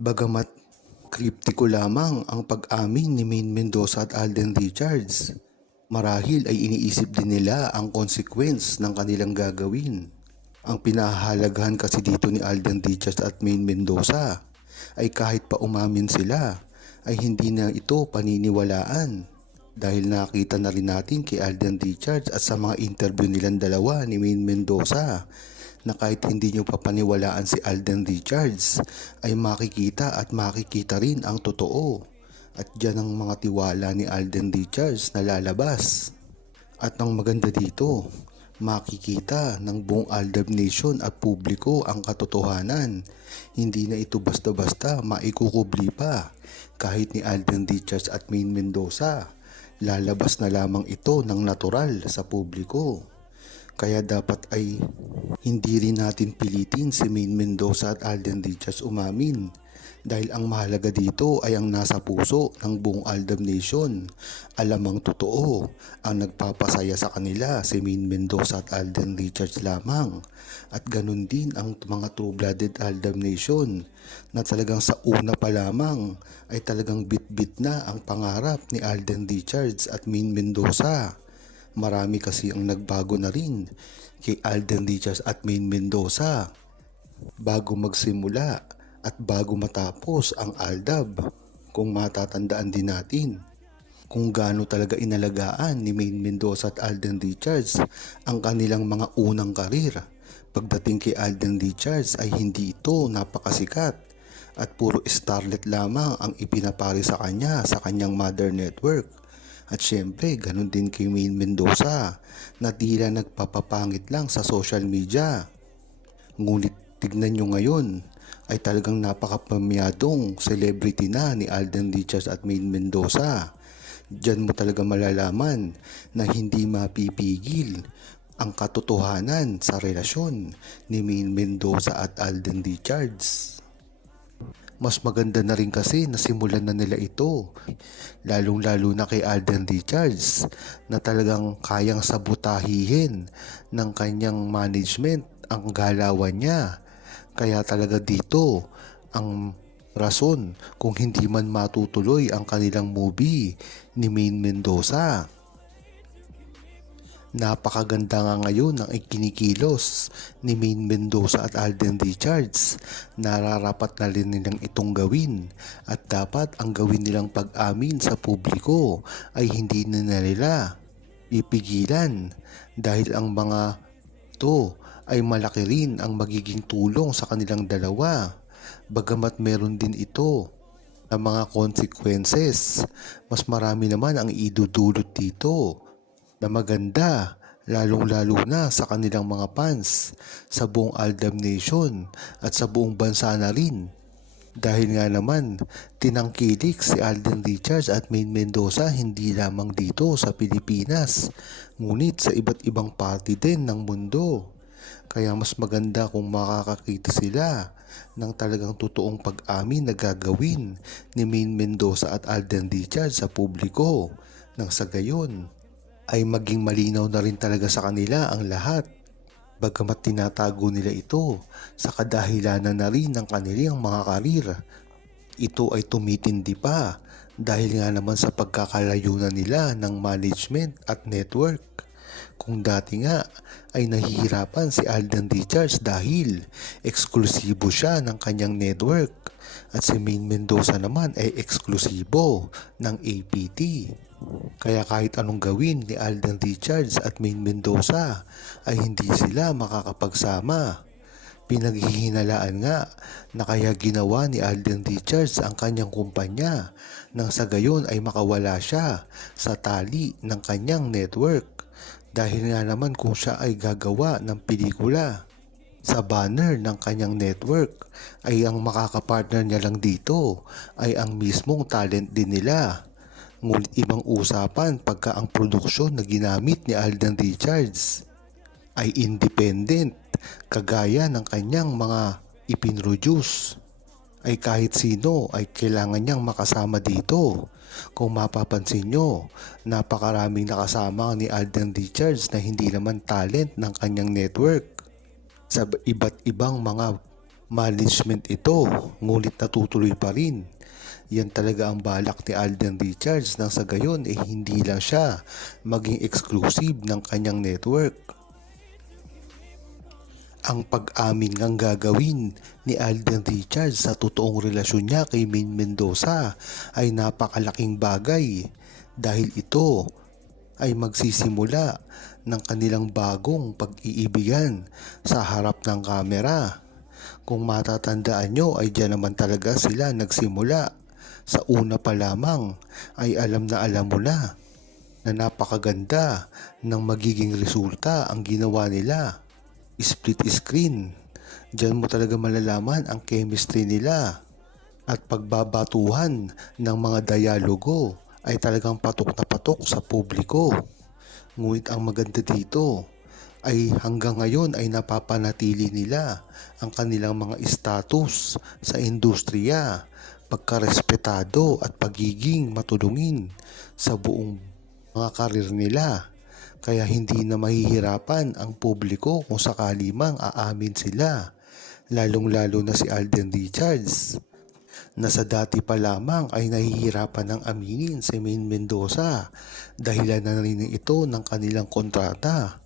Bagamat kriptiko lamang ang pag-amin ni Maine Mendoza at Alden Richards, marahil ay iniisip din nila ang consequence ng kanilang gagawin. Ang pinahahalagahan kasi dito ni Alden Richards at Maine Mendoza ay kahit pa umamin sila ay hindi na ito paniniwalaan dahil nakita na rin natin kay Alden Richards at sa mga interview nilang dalawa ni Maine Mendoza na kahit hindi nyo papaniwalaan si Alden Richards ay makikita at makikita rin ang totoo at dyan ang mga tiwala ni Alden Richards na lalabas. At ang maganda dito, makikita ng buong Aldab Nation at publiko ang katotohanan. Hindi na ito basta-basta maikukubli pa kahit ni Alden Richards at Maine Mendoza. Lalabas na lamang ito ng natural sa publiko. Kaya dapat ay hindi rin natin pilitin si Maine Mendoza at Alden Richards umamin dahil ang mahalaga dito ay ang nasa puso ng buong Aldab Nation. Alamang totoo, ang nagpapasaya sa kanila si Maine Mendoza at Alden Richards lamang. At ganun din ang mga true-blooded Aldab Nation na talagang sa una pa lamang ay talagang bit-bit na ang pangarap ni Alden Richards at Maine Mendoza. Marami kasi ang nagbago na rin kay Alden Richards at Maine Mendoza bago magsimula at bago matapos ang Aldab. Kung matatandaan din natin kung gaano talaga inalagaan ni Maine Mendoza at Alden Richards ang kanilang mga unang karir. Pagdating kay Alden Richards ay hindi ito napakasikat at puro starlet lamang ang ipinapari sa kanya sa kanyang mother network. At syempre, ganun din kay Maine Mendoza na tila nagpapapangit lang sa social media. Ngunit tignan nyo ngayon ay talagang napakapamyadong celebrity na ni Alden Richards at Maine Mendoza. Diyan mo talaga malalaman na hindi mapipigil ang katotohanan sa relasyon ni Maine Mendoza at Alden Richards. Mas maganda na rin kasi na simulan na nila ito. Lalong-lalo na kay Alden Richards na talagang kayang sabutahihin ng kanyang management ang galawan niya. Kaya talaga dito ang rason kung hindi man matutuloy ang kanilang movie ni Maine Mendoza. Napakaganda nga ngayon ng ikinikilos ni Maine Mendoza at Alden Richards. Nararapat na rin nilang itong gawin at dapat ang gawin nilang pag-amin sa publiko ay hindi na nila pipigilan dahil ang mga to ay malaki rin ang magiging tulong sa kanilang dalawa. Bagamat meron din ito na mga consequences, mas marami naman ang idudulot dito na maganda lalong-lalo na sa kanilang mga fans sa buong Aldab Nation at sa buong bansa na rin. Dahil nga naman, tinangkilik si Alden Richards at Maine Mendoza hindi lamang dito sa Pilipinas, ngunit sa iba't ibang party din ng mundo. Kaya mas maganda kung makakakita sila ng talagang totoong pag-amin na gagawin ni Maine Mendoza at Alden Richards sa publiko nang sa gayon ay maging malinaw na rin talaga sa kanila ang lahat. Bagamat tinatago nila ito sa kadahilanan na rin ng kanilang mga karir. Ito ay tumitindi pa dahil nga naman sa pagkakalayunan nila ng management at network. Kung dati nga ay nahihirapan si Alden Richards dahil eksklusibo siya ng kanyang network at si Maine Mendoza naman ay eksklusibo ng APT. Kaya kahit anong gawin ni Alden Richards at Maine Mendoza ay hindi sila makakapagsama. Pinaghihinalaan nga na kaya ginawa ni Alden Richards ang kanyang kumpanya nang sa gayon ay makawala siya sa tali ng kanyang network dahil nga naman kung siya ay gagawa ng pelikula sa banner ng kanyang network ay ang makakapartner niya lang dito ay ang mismong talent din nila. Ngunit ibang usapan pagka ang produksyon na ginamit ni Alden Richards ay independent kagaya ng kanyang mga ipinroduce ay kahit sino ay kailangan niyang makasama dito. Kung mapapansin nyo, napakaraming nakasama ni Alden Richards na hindi naman talent ng kanyang network sa iba't ibang mga management ito, ngunit natutuloy pa rin. Yan talaga ang balak ni Alden Richards nang sa gayon eh hindi lang siya maging exclusive ng kanyang network. Ang pag-amin ngang gagawin ni Alden Richards sa totoong relasyon niya kay Maine Mendoza ay napakalaking bagay dahil ito ay magsisimula ng kanilang bagong pag-iibigan sa harap ng kamera. Kung matatandaan nyo ay dyan naman talaga sila nagsimula. Sa una pa lamang ay alam na alam mo na na napakaganda ng magiging resulta ang ginawa nila. Split screen. Diyan mo talaga malalaman ang chemistry nila. At pagbabatuhan ng mga dialogo ay talagang patok na patok sa publiko. Ngunit ang maganda dito ay hanggang ngayon ay napapanatili nila ang kanilang mga status sa industriya, pagkarespetado at pagiging matulungin sa buong mga karir nila. Kaya hindi na mahihirapan ang publiko kung sakali mang aamin sila. Lalong-lalo na si Alden Richards na sa dati pa lamang ay nahihirapan ng aminin si Maine Mendoza. Dahilan na rin ito ng kanilang kontrata.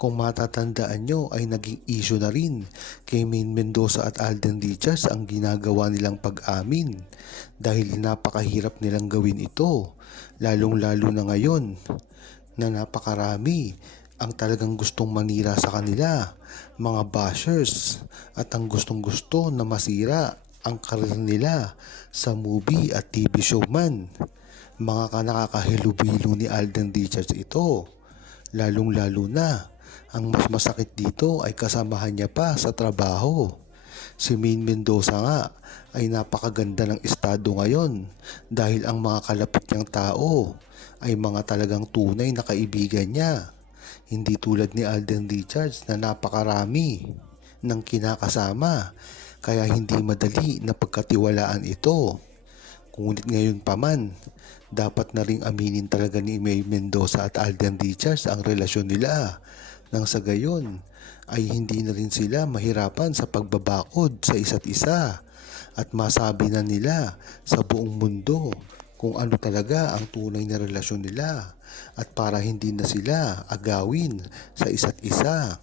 Kung matatandaan nyo ay naging issue na rin kay Maine Mendoza at Alden Richards ang ginagawa nilang pag-amin. Dahil napakahirap nilang gawin ito lalong lalo na ngayon na napakarami ang talagang gustong manira sa kanila, mga bashers at ang gustong gusto na masira ang karir nila sa movie at TV show man. Mga ka nakakahilubilo ni Alden Richards ito. Lalong lalo na, ang mas masakit dito ay kasamahan niya pa sa trabaho. Si Maine Mendoza nga ay napakaganda ng estado ngayon dahil ang mga kalapit niyang tao ay mga talagang tunay na kaibigan niya. Hindi tulad ni Alden Richards na napakarami ng kinakasama kaya hindi madali na pagkatiwalaan ito. Ngunit ngayon pa man, dapat na ring aminin talaga ni May Mendoza at Alden Richards ang relasyon nila. Nang sa gayon, ay hindi na rin sila mahirapan sa pagbabakod sa isa't isa at masabi na nila sa buong mundo kung ano talaga ang tunay na relasyon nila at para hindi na sila agawin sa isa't isa.